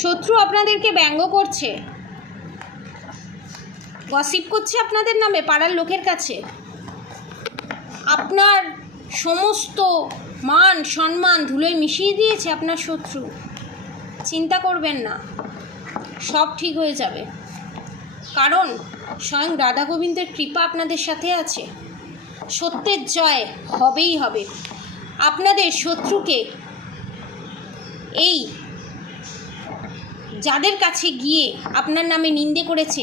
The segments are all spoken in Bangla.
শত্রু আপনাদেরকে ব্যঙ্গ করছে, গসিপ করছে আপনাদের নামে পাড়ার লোকের কাছে। আপনার সমস্ত মান সম্মান ধুলোয় মিশিয়ে দিয়েছে আপনার শত্রু। চিন্তা করবেন না, সব ঠিক হয়ে যাবে, কারণ স্বয়ং রাধা গোবিন্দের কৃপা আপনাদের সাথে আছে। সত্যের জয় হবেই হবে। আপনাদের শত্রুকে এই যাদের কাছে গিয়ে আপনার নামে নিন্দে করেছে,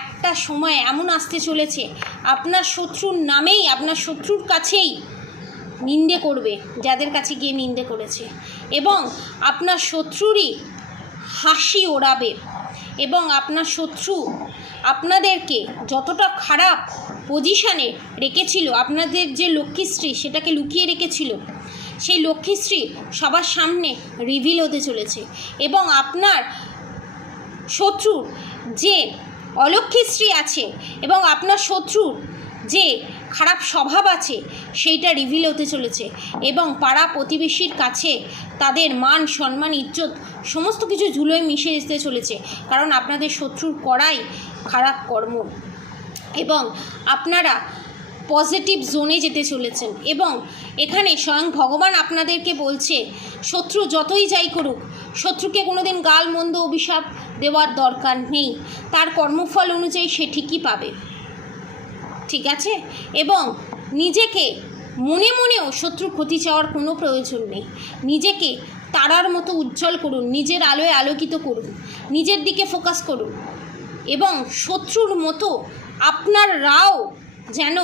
একটা সময় এমন আসতে চলেছে আপনার শত্রুর নামেই, আপনার শত্রুর কাছেই নিন্দে করবে যাদের কাছে গিয়ে নিন্দে করেছে, এবং আপনার শত্রুরই হাসি ওড়াবে। এবং আপনার শত্রু আপনাদেরকে যতটা খারাপ পজিশানে রেখেছিল, আপনাদের যে লক্ষ্মীশ্রী সেটাকে লুকিয়ে রেখেছিল, সেই লক্ষ্মীশ্রী সবার সামনে রিভিল হতে চলেছে। এবং আপনার শত্রুর যে অলক্ষ্মীশ্রী আছে এবং আপনার শত্রুর যে খারাপ স্বভাব আছে সেইটা রিভিল হতে চলেছে। এবং পাড়া প্রতিবেশীর কাছে তাদের মান সম্মান ইজ্জত সমস্ত কিছু ধুলোয় মিশে যেতে চলেছে, কারণ আপনাদের শত্রুর করাই খারাপ কর্ম। এবং আপনারা পজিটিভ জোনে যেতে চলেছেন। এবং এখানে স্বয়ং ভগবান আপনাদেরকে বলছে, শত্রু যতই যাই করুক, শত্রুকে কোনোদিন গাল মন্দ অভিশাপ দেওয়ার দরকার নেই, তার কর্মফল অনুযায়ী সে ঠিকই পাবে, ঠিক আছে? এবং নিজেকে মনে মনেও শত্রু ক্ষতি চাওয়ার কোনো প্রয়োজন নেই। নিজেকে তারার মতো উজ্জ্বল করুন, নিজের আলোয় আলোকিত করুন, নিজের দিকে ফোকাস করুন, এবং শত্রুর মতো আপনার রাও যেন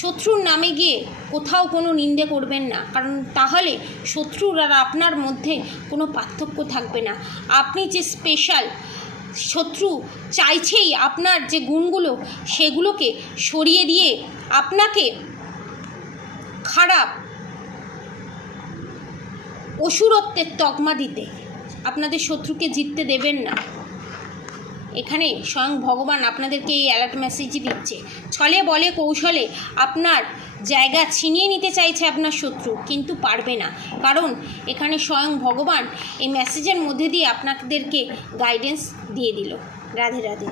শত্রুর নামে গিয়ে কোথাও কোনো নিন্দে করবেন না, কারণ তাহলে শত্রুর আর আপনার মধ্যে কোনো পার্থক্য থাকবে না। আপনি যে স্পেশাল, শত্রু চাইছেই আপনার যে গুণগুলো সেগুলোকে সরিয়ে দিয়ে আপনাকে খারাপ অসুরত্বের তকমা দিতে, আপনাদের শত্রুকে জিততে দেবেন না। এখানে স্বয়ং ভগবান আপনাদেরকে এই অ্যালার্ট মেসেজই দিচ্ছে। ছলে বলে কৌশলে আপনার জায়গা ছিনিয়ে নিতে চাইছে আপনার শত্রু, কিন্তু পারবে না, কারণ এখানে স্বয়ং ভগবান এই মেসেজের মধ্যে দিয়ে আপনাদেরকে গাইডেন্স দিয়ে দিল। রাধে রাধে।